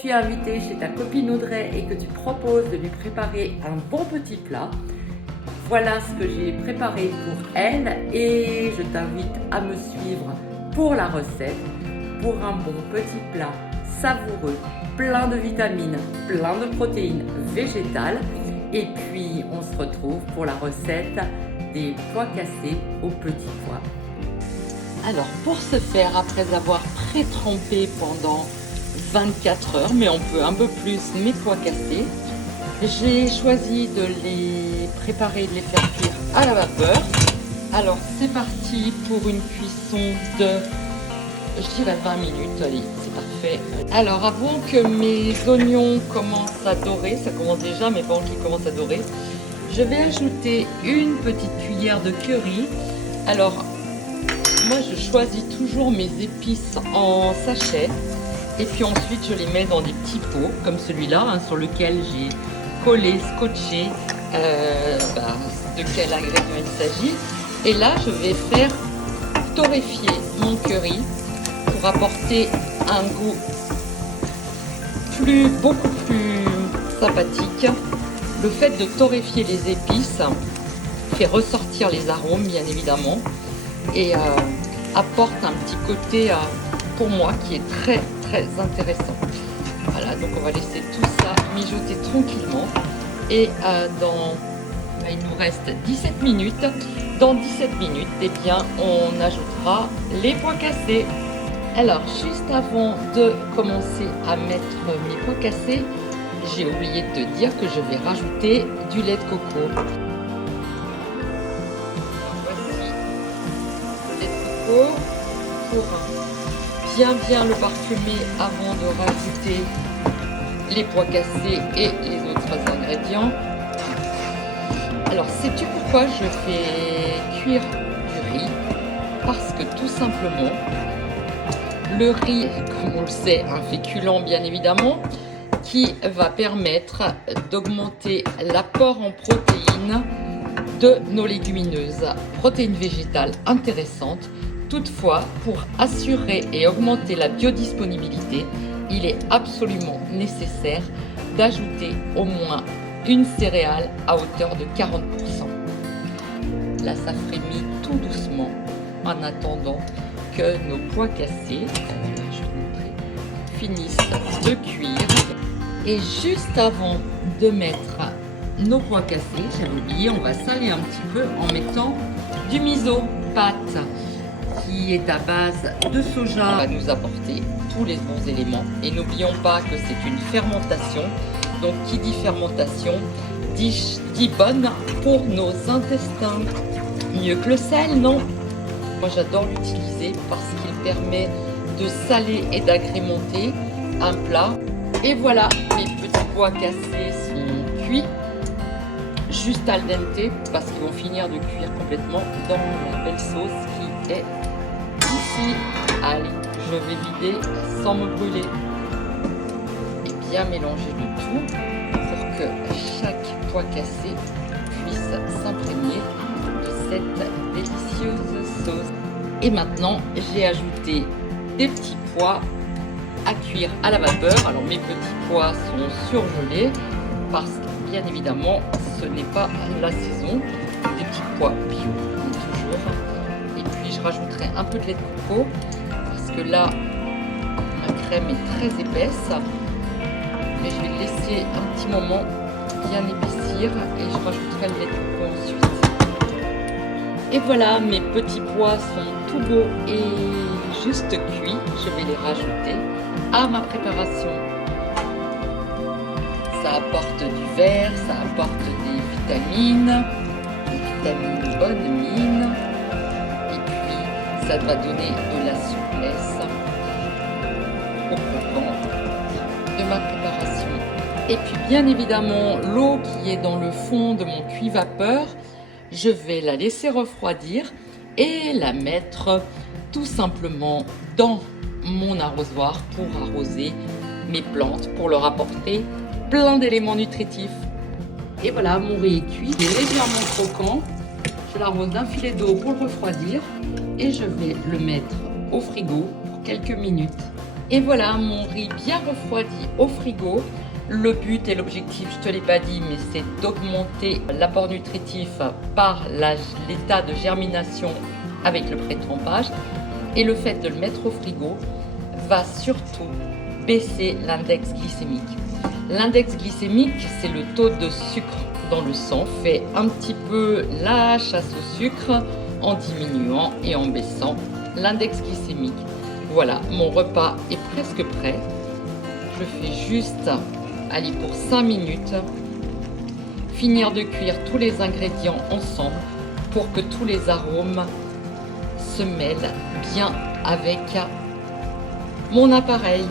tu es invité chez ta copine Audrey et que tu proposes de lui préparer un bon petit plat, voilà ce que j'ai préparé pour elle et je t'invite à me suivre pour la recette, pour un bon petit plat savoureux, plein de vitamines, plein de protéines végétales. Et puis on se retrouve pour la recette des pois cassés aux petits pois. Alors pour ce faire, après avoir pré-trempé pendant 24 heures, mais on peut un peu plus mes pois cassés, j'ai choisi de les préparer, de les faire cuire à la vapeur. Alors c'est parti pour une cuisson de, je dirais 20 minutes, allez, c'est parfait. Alors avant que mes oignons commencent à dorer, ça commence déjà, mes banques qui commencent à dorer, je vais ajouter une petite cuillère de curry. Alors moi je choisis toujours mes épices en sachet et puis ensuite je les mets dans des petits pots comme celui-là sur lequel j'ai collé, scotché de quel ingrédient il s'agit. Et là je vais faire torréfier mon curry pour apporter un goût beaucoup plus sympathique. Le fait de torréfier les épices fait ressortir les arômes bien évidemment et apporte un petit côté pour moi qui est très intéressant. Voilà, donc on va laisser tout ça mijoter tranquillement et il nous reste 17 minutes. Dans 17 minutes, eh bien, on ajoutera les pois cassés. Alors, juste avant de commencer à mettre mes pois cassés, j'ai oublié de te dire que je vais rajouter du lait de coco. Voici le lait de coco pour bien le parfumer avant de rajouter les pois cassés et les autres ingrédients. Alors, sais-tu pourquoi je fais cuire du riz? Parce que tout simplement, le riz, comme on le sait, un féculent bien évidemment, qui va permettre d'augmenter l'apport en protéines de nos légumineuses. Protéines végétales intéressantes. Toutefois, pour assurer et augmenter la biodisponibilité, il est absolument nécessaire d'ajouter au moins une céréale à hauteur de 40%. Là, ça frémit tout doucement en attendant que nos pois cassés, je vais montrer, finissent de cuire. Et juste avant de mettre nos pois cassés, j'avais oublié, on va saler un petit peu en mettant du miso pâte qui est à base de soja. Va nous apporter tous les bons éléments. Et n'oublions pas que c'est une fermentation. Donc qui dit fermentation dit bonne pour nos intestins. Mieux que le sel, non? Moi j'adore l'utiliser parce qu'il permet de saler et d'agrémenter un plat. Et voilà, mes petits pois cassés sont cuits, juste al dente parce qu'ils vont finir de cuire complètement dans la belle sauce qui est ici. Allez, je vais vider sans me brûler et bien mélanger le tout pour que chaque pois cassé puisse s'imprégner de cette délicieuse sauce. Et maintenant, j'ai ajouté des petits pois à cuire à la vapeur. Alors mes petits pois sont surgelés parce que bien évidemment ce n'est pas la saison. Des petits pois bio comme toujours. Et puis je rajouterai un peu de lait de coco parce que là ma crème est très épaisse. Mais je vais le laisser un petit moment bien épaissir et je rajouterai le lait de coco ensuite. Et voilà, mes petits pois sont tout beaux et juste cuits. Je vais les rajouter à ma préparation. Ça apporte du fer, ça apporte des vitamines bonne mine. Et puis, ça va donner de la souplesse au croquant de ma préparation. Et puis, bien évidemment, l'eau qui est dans le fond de mon cuit vapeur, je vais la laisser refroidir et la mettre tout simplement dans mon arrosoir pour arroser mes plantes, pour leur apporter plein d'éléments nutritifs. Et voilà, mon riz est cuit, il est légèrement croquant. Je l'arrose d'un filet d'eau pour le refroidir et je vais le mettre au frigo pour quelques minutes. Et voilà mon riz bien refroidi au frigo. Le but et l'objectif, je ne te l'ai pas dit, mais c'est d'augmenter l'apport nutritif par l'état de germination avec le pré-trempage. Et le fait de le mettre au frigo va surtout baisser l'index glycémique. L'index glycémique, c'est le taux de sucre dans le sang. Fait un petit peu la chasse au sucre en diminuant et en baissant l'index glycémique. Voilà, mon repas est presque prêt. Je fais juste, allez, pour 5 minutes, finir de cuire tous les ingrédients ensemble pour que tous les arômes se mêlent bien avec mon appareil.